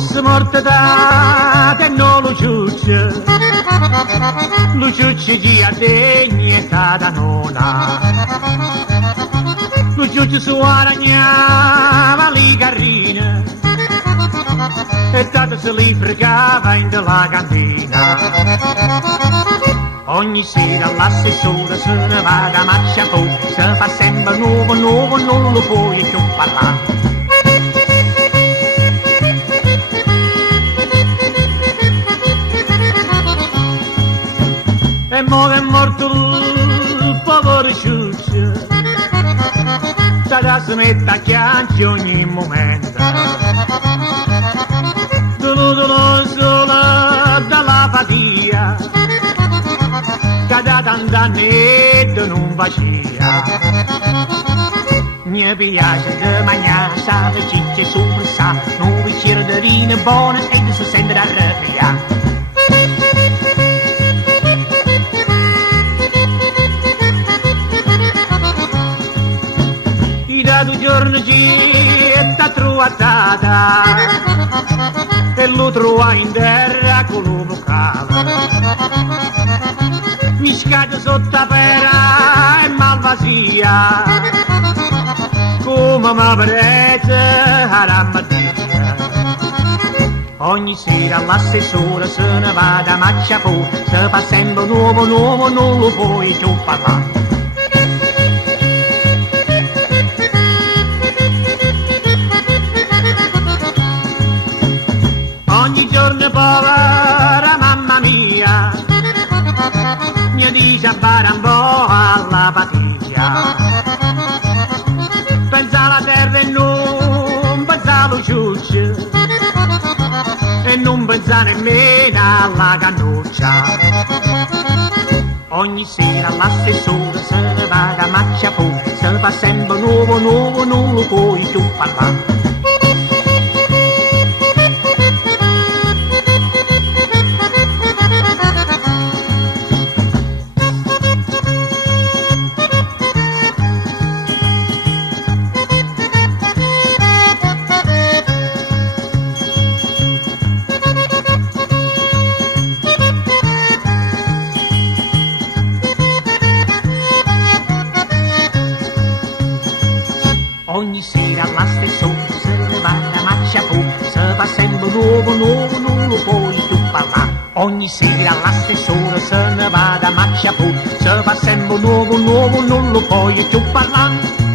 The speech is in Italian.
fosse morta da te non lo ciuccio, lo ciuccio di a degnità da nonna, lo ciuccio su aragnava le garrine, e tata se li fregava in della cantina. Ogni sera l'assessore se ne va da Macciapò, se fa sempre nuovo, nuovo, non lo puoi più parlare. E mo è morto il povero ciuccio, da si mette a chianti ogni momento, doloroso dalla fatia, che da tant'anni non faccia. Mi piace di mangiare salsicce sul sa, un bicchiere di vino buono e di si sente da arrabbiare. Da 2 giorni c'è trovata e lo trova in terra con lo vocale. Mi scade sotto la pera e malvasia, come mi prete a rammatina. Ogni sera l'assessore se ne va da Macciapò, se fa sempre nuovo, nuovo, non lo puoi più parlare. Ogni giorno povera mamma mia mi dice a fare un po' alla fatica, pensa alla terra e non pensa allo ciuccio e non pensa nemmeno alla cannuccia. Ogni sera l'assessore se ne va da Macciapò, se fa sempre nuovo, nuovo, non lo puoi più parlare. Ogni sera l'assessore se ne va da Macciapò, se fa sempre nuovo, nuovo, non lo puoi più parlare. Ogni sera l'assessore se ne va da Macciapò, se fa sempre nuovo, nuovo, non lo puoi più parlare.